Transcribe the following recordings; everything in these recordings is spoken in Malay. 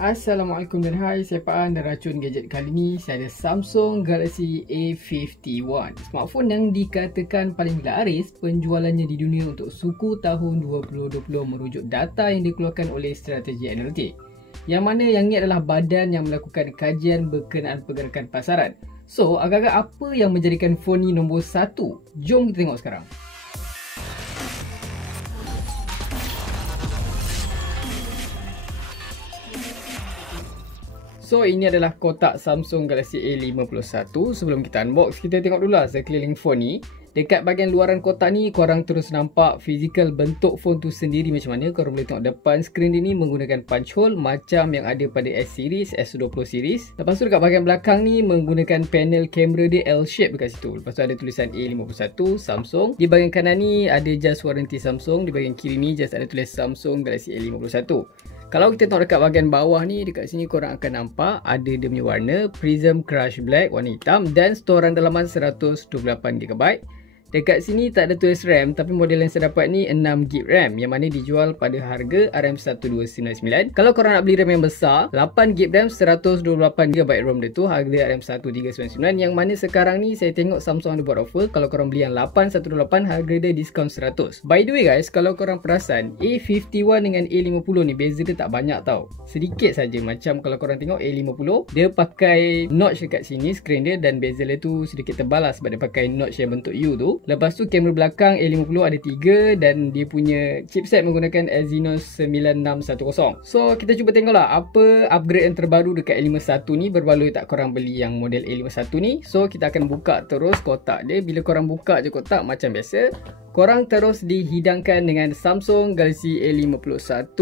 Assalamualaikum dan hai, saya Pak An dan racun gadget kali ni saya ada Samsung Galaxy A51. Smartphone yang dikatakan paling laris penjualannya di dunia untuk suku tahun 2020 merujuk data yang dikeluarkan oleh Strategi Analytics. Yang mana yang ni adalah badan yang melakukan kajian berkenaan pergerakan pasaran. So, agak-agak apa yang menjadikan phone ni nombor 1? Jom kita tengok sekarang. So, ini adalah kotak Samsung Galaxy A51. Sebelum kita unbox, kita tengok dulu lah sekeliling phone ni. Dekat bahagian luaran kotak ni, korang terus nampak fizikal bentuk phone tu sendiri macam mana. Korang boleh tengok depan skrin dia ni menggunakan punch hole macam yang ada pada S series, S20 series. Lepas tu dekat bahagian belakang ni menggunakan panel kamera dia L-shape dekat situ. Lepas tu ada tulisan A51 Samsung. Di bahagian kanan ni ada just warranty Samsung. Di bahagian kiri ni just ada tulis Samsung Galaxy A51. Kalau kita tengok dekat bahagian bawah ni, dekat sini korang akan nampak ada dia punya warna Prism Crush Black, warna hitam, dan storan dalaman 128GB. Dekat sini tak ada tulis RAM, tapi model yang saya dapat ni 6GB RAM yang mana dijual pada harga RM1299. Kalau korang nak beli RAM yang besar, 8GB RAM 128GB ROM dia tu harga RM1399, yang mana sekarang ni saya tengok Samsung ada buat offer. Kalau korang beli yang 818 harga dia diskaun 100. By the way guys, kalau korang perasan A51 dengan A50 ni beza dia tak banyak tau. Sedikit saja. Macam kalau korang tengok A50 dia pakai notch dekat sini skrin dia, dan bezel dia tu sedikit tebal lah sebab dia pakai notch yang bentuk U tu. Lepas tu kamera belakang A50 ada 3 dan dia punya chipset menggunakan Exynos 9610. So kita cuba tengoklah apa upgrade yang terbaru dekat A51 ni, berbaloi tak korang beli yang model A51 ni. So kita akan buka terus kotak dia. Bila korang buka je kotak macam biasa, korang terus dihidangkan dengan Samsung Galaxy A51.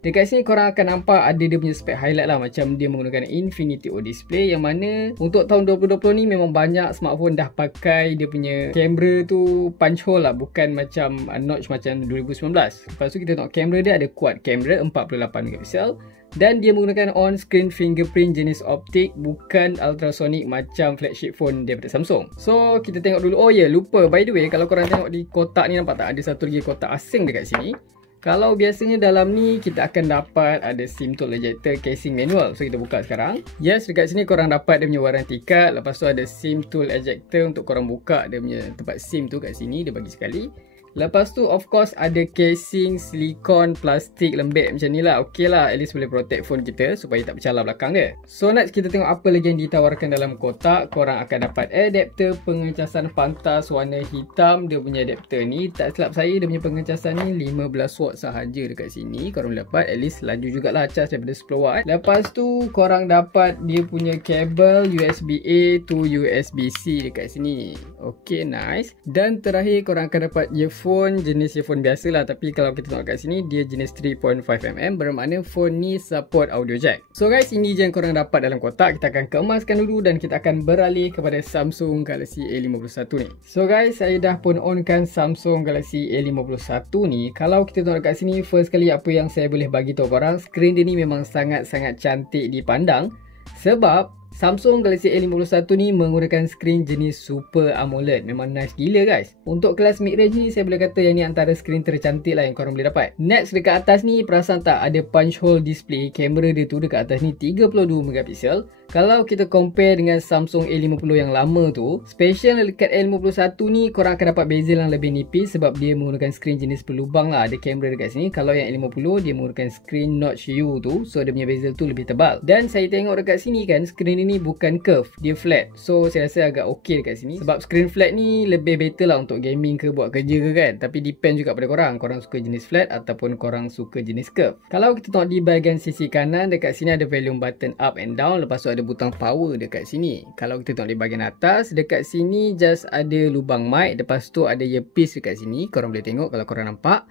Dekat sini korang akan nampak ada dia punya spek highlight lah, macam dia menggunakan Infinity O display, yang mana untuk tahun 2020 ni memang banyak smartphone dah pakai dia punya kamera tu punch hole lah, bukan macam notch macam 2019. Lepas tu kita tengok kamera dia ada quad kamera 48MP dan dia menggunakan on-screen fingerprint jenis optik, bukan ultrasonic macam flagship phone daripada Samsung. So kita tengok dulu. Oh ya, lupa, by the way, kalau korang tengok di kotak ni, nampak tak ada satu lagi kotak asing dekat sini. Kalau biasanya dalam ni kita akan dapat ada SIM tool ejector casing manual. So kita buka sekarang. Yes, dekat sini korang dapat dia punya warranty card. Lepas tu ada SIM tool ejector untuk korang buka dia punya tempat SIM tu kat sini, dia bagi sekali. Lepas tu of course ada casing silikon plastik lembek macam ni lah. Okey lah, at least boleh protect phone kita supaya tak bercalar belakang dia. So next kita tengok apa lagi yang ditawarkan dalam kotak. Korang akan dapat adapter pengecasan pantas warna hitam. Dia punya adapter ni, tak silap saya dia punya pengecasan ni 15W sahaja dekat sini. Korang boleh dapat, at least laju jugalah charge daripada 10W. Lepas tu korang dapat dia punya kabel USB-A to USB-C dekat sini. Okey, nice. Dan terakhir korang akan dapat earphone, jenis earphone biasa lah, tapi kalau kita tengok kat sini dia jenis 3.5mm, bermakna phone ni support audio jack. So guys, ini je yang korang dapat dalam kotak. Kita akan kemaskan dulu dan kita akan beralih kepada Samsung Galaxy A51 ni. So guys, saya dah pun onkan Samsung Galaxy A51 ni. Kalau kita tengok kat sini, first kali apa yang saya boleh bagi tahu korang, skrin dia ni memang sangat-sangat cantik dipandang. Sebab Samsung Galaxy A51 ni menggunakan skrin jenis Super AMOLED. Memang nice gila guys. Untuk kelas mid-range ni, saya boleh kata yang ni antara skrin tercantik lah yang korang boleh dapat. Next, dekat atas ni perasan tak ada punch hole display. Kamera dia tu dekat atas ni 32MP. Kalau kita compare dengan Samsung A50 yang lama tu, special dekat A51 ni korang akan dapat bezel yang lebih nipis sebab dia menggunakan skrin jenis berlubang lah. Ada kamera dekat sini. Kalau yang A50 dia menggunakan skrin notch U tu, so dia punya bezel tu lebih tebal. Dan saya tengok dekat sini kan, skrin ini bukan curve, dia flat. So saya rasa agak okey dekat sini sebab skrin flat ni lebih better lah untuk gaming ke buat kerja ke kan. Tapi depend juga pada korang. Korang suka jenis flat ataupun korang suka jenis curve. Kalau kita tengok di bahagian sisi kanan, dekat sini ada volume button up and down. Lepas tu ada butang power dekat sini. Kalau kita tengok di bahagian atas, dekat sini just ada lubang mic. Lepas tu ada earpiece dekat sini. Korang boleh tengok kalau korang nampak.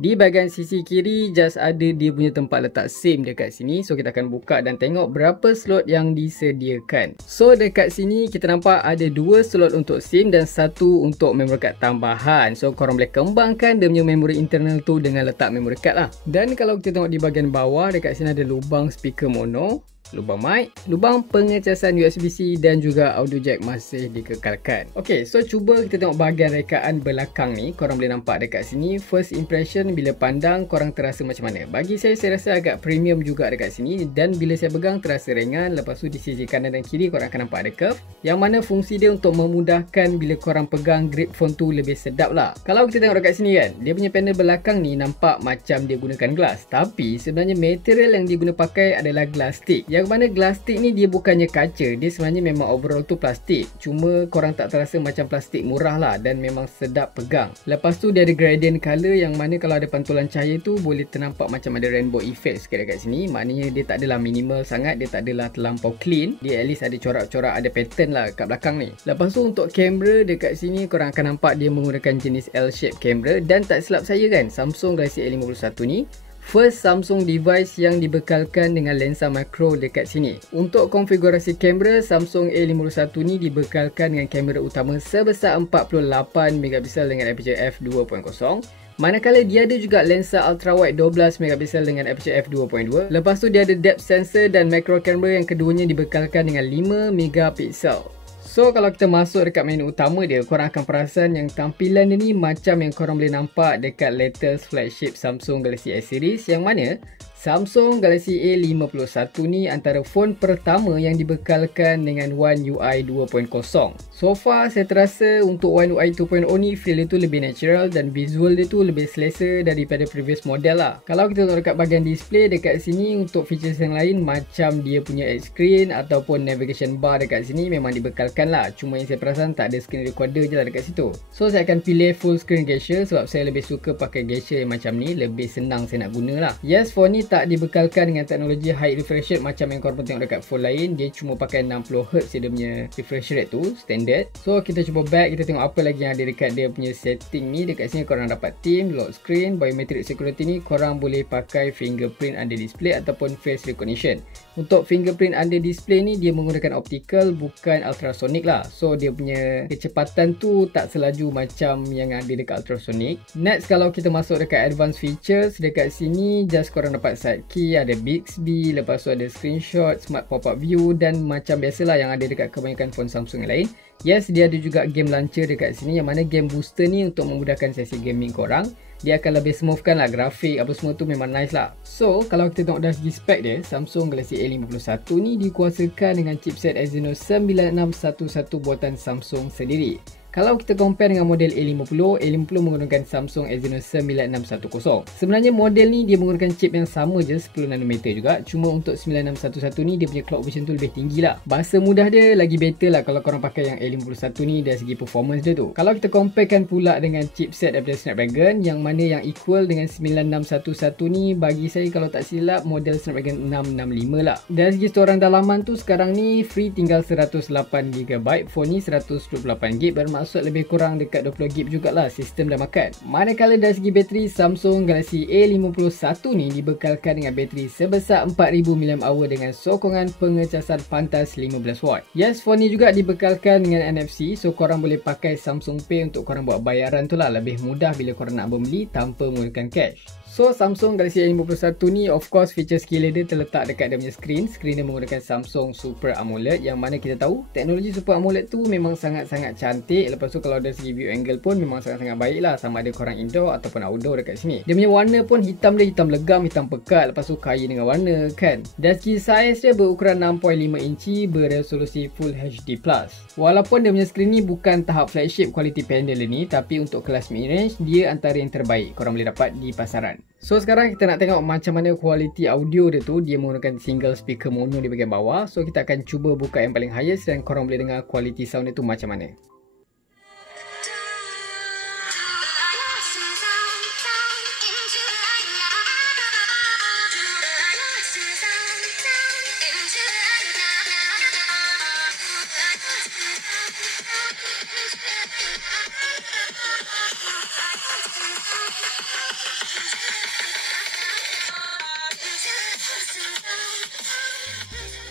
Di bahagian sisi kiri just ada dia punya tempat letak SIM dekat sini. So kita akan buka dan tengok berapa slot yang disediakan. So dekat sini kita nampak ada 2 slot untuk SIM dan 1 untuk memory card tambahan. So korang boleh kembangkan dia punya memory internal tu dengan letak memory card lah. Dan kalau kita tengok di bahagian bawah, dekat sini ada lubang speaker mono. lubang mic, lubang pengecasan USB-C dan juga audio jack masih dikekalkan. Ok, so cuba kita tengok bahagian rekaan belakang ni. Korang boleh nampak dekat sini, first impression bila pandang korang terasa macam mana? Bagi saya rasa agak premium juga dekat sini, dan bila saya pegang terasa ringan. Lepas tu di sisi kanan dan kiri korang akan nampak ada curve, yang mana fungsi dia untuk memudahkan bila korang pegang grip phone tu lebih sedap lah. Kalau kita tengok dekat sini kan, dia punya panel belakang ni nampak macam dia gunakan glass, tapi sebenarnya material yang dia guna pakai adalah glass stick. Yang mana glass stick ni dia bukannya kaca, dia sebenarnya memang overall tu plastik, cuma korang tak terasa macam plastik murah lah, dan memang sedap pegang. Lepas tu dia ada gradient color, yang mana kalau ada pantulan cahaya tu boleh ternampak macam ada rainbow effect sikit dekat sini. Maknanya dia tak adalah minimal sangat, dia tak adalah terlampau clean, dia at least ada corak-corak, ada pattern lah kat belakang ni. Lepas tu untuk kamera dekat sini korang akan nampak dia menggunakan jenis L-shape kamera, dan tak silap saya kan, Samsung Galaxy A51 ni first Samsung device yang dibekalkan dengan lensa makro dekat sini. Untuk konfigurasi kamera, Samsung A51 ni dibekalkan dengan kamera utama sebesar 48 megapiksel dengan aperture f2.0. Manakala dia ada juga lensa ultra wide 12 megapiksel dengan aperture f2.2. Lepas tu dia ada depth sensor dan macro camera yang keduanya dibekalkan dengan 5 megapiksel. So kalau kita masuk dekat menu utama dia, korang akan perasan yang tampilan dia ni macam yang korang boleh nampak dekat latest flagship Samsung Galaxy S series, yang mana Samsung Galaxy A51 ni antara phone pertama yang dibekalkan dengan One UI 2.0. So far saya terasa untuk One UI 2.0 ni feel dia tu lebih natural dan visual dia tu lebih selesa daripada previous model lah. Kalau kita tengok dekat bahagian display dekat sini, untuk features yang lain macam dia punya edge screen ataupun navigation bar dekat sini memang dibekalkan lah. Cuma yang saya perasan tak ada screen recorder je lah dekat situ. So saya akan pilih full screen gesture sebab saya lebih suka pakai gesture yang macam ni, lebih senang saya nak guna lah. Yes, phone ni tak dibekalkan dengan teknologi high refresh rate macam yang korang tengok dekat phone lain. Dia cuma pakai 60Hz dia punya refresh rate tu, standard. So kita cuba back, kita tengok apa lagi yang ada dekat dia punya setting ni. Dekat sini korang dapat theme, lock screen, biometric security ni korang boleh pakai fingerprint under display ataupun face recognition. Untuk fingerprint under display ni dia menggunakan optical bukan ultrasonic lah. So dia punya kecepatan tu tak selaju macam yang ada dekat ultrasonic. Next, kalau kita masuk dekat advanced features, dekat sini just korang dapat side key, ada Bixby, lepas tu ada screenshot, smart pop-up view, dan macam biasalah yang ada dekat kebanyakan phone Samsung yang lain. Yes, dia ada juga game launcher dekat sini, yang mana game booster ni untuk memudahkan sesi gaming korang. Dia akan lebih smoothkan lah grafik, apa semua tu memang nice lah. So kalau kita tengok dari segi spek dia, Samsung Galaxy A51 ni dikuasakan dengan chipset Exynos 9611 buatan Samsung sendiri. Kalau kita compare dengan model A50 menggunakan Samsung Exynos 9610. Sebenarnya model ni dia menggunakan chip yang sama je, 10nm juga. Cuma untuk 9611 ni dia punya clock vision tu lebih tinggi lah. Bahasa mudah dia lagi better lah kalau korang pakai yang A51 ni dari segi performance dia tu. Kalau kita comparekan pula dengan chipset daripada Snapdragon, yang mana yang equal dengan 9611 ni, bagi saya kalau tak silap model Snapdragon 665 lah. Dari segi storan dalaman tu sekarang ni free tinggal 108GB. Phone ni 128GB, bermaksud lebih kurang dekat 20GB jugalah sistem dah makan. Manakala dari segi bateri, Samsung Galaxy A51 ni dibekalkan dengan bateri sebesar 4000 mAh dengan sokongan pengecasan pantas 15W. Yes, phone ni juga dibekalkan dengan NFC, so korang boleh pakai Samsung Pay untuk korang buat bayaran tu lah, lebih mudah bila korang nak membeli tanpa menggunakan cash. So Samsung Galaxy A51 ni of course feature killer dia terletak dekat dia punya screen. Screen dia menggunakan Samsung Super AMOLED, yang mana kita tahu teknologi Super AMOLED tu memang sangat-sangat cantik. Lepas tu kalau dari segi view angle pun memang sangat-sangat baik lah, sama ada korang indoor ataupun outdoor dekat sini. Dia punya warna pun hitam dia hitam legam, hitam pekat, lepas tu kaya dengan warna kan. Dari segi size dia berukuran 6.5 inci beresolusi Full HD+. Walaupun dia punya screen ni bukan tahap flagship quality panel ni, tapi untuk kelas mid-range dia antara yang terbaik korang boleh dapat di pasaran. So sekarang kita nak tengok macam mana kualiti audio dia tu. Dia menggunakan single speaker mono di bahagian bawah. So kita akan cuba buka yang paling highest dan korang boleh dengar kualiti sound dia tu macam mana.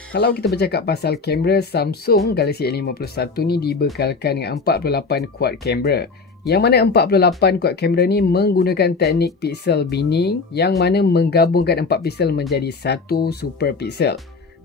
Kalau kita bercakap pasal kamera, Samsung Galaxy A51 ni dibekalkan dengan 48 quad kamera. Yang mana 48 quad kamera ni menggunakan teknik pixel binning, yang mana menggabungkan 4 pixel menjadi satu super pixel.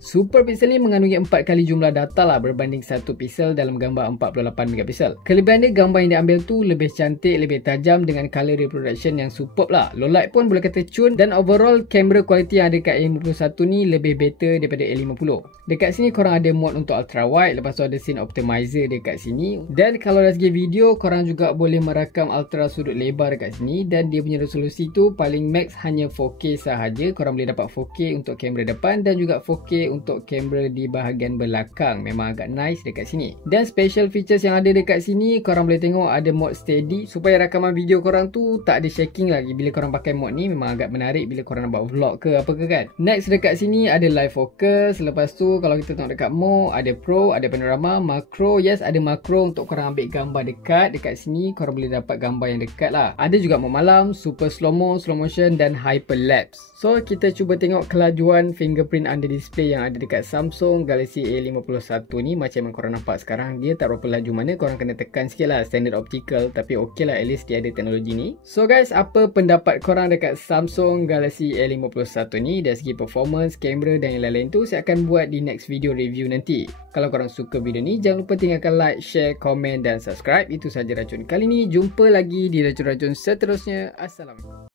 Super pixel ni mengandungi 4 kali jumlah data lah berbanding 1 pixel dalam gambar 48 megapiksel. Kelebihan dia, gambar yang diambil tu lebih cantik, lebih tajam dengan color reproduction yang superb lah. Low light pun boleh kata cun, dan overall kamera quality yang ada kat A51 ni lebih better daripada A50. Dekat sini korang ada mode untuk ultra wide, lepas tu ada scene optimizer dekat sini, dan kalau dari segi video korang juga boleh merakam ultra sudut lebar dekat sini, dan dia punya resolusi tu paling max hanya 4K sahaja. Korang boleh dapat 4K untuk kamera depan dan juga 4K untuk kamera di bahagian belakang. Memang agak nice dekat sini. Dan special features yang ada dekat sini, korang boleh tengok ada mode steady supaya rakaman video korang tu tak ada shaking lagi bila korang pakai mode ni. Memang agak menarik bila korang nak buat vlog ke apa ke kan. Next dekat sini ada live focus. Lepas tu kalau kita tengok dekat mode, ada pro, ada panorama, makro. Yes, ada makro untuk korang ambil gambar dekat. Dekat sini korang boleh dapat gambar yang dekat lah. Ada juga mode malam, super slow mo, slow motion dan hyperlapse. So kita cuba tengok kelajuan fingerprint under display yang ada dekat Samsung Galaxy A51 ni. Macam yang korang nampak sekarang, dia tak berapa laju mana, korang kena tekan sikit lah standard optical, tapi ok lah, at least dia ada teknologi ni. So guys, apa pendapat korang dekat Samsung Galaxy A51 ni dari segi performance, kamera dan yang lain-lain tu? Saya akan buat di next video review nanti. Kalau korang suka video ni, jangan lupa tinggalkan like, share, komen dan subscribe. Itu saja racun kali ni. Jumpa lagi di racun-racun seterusnya. Assalamualaikum.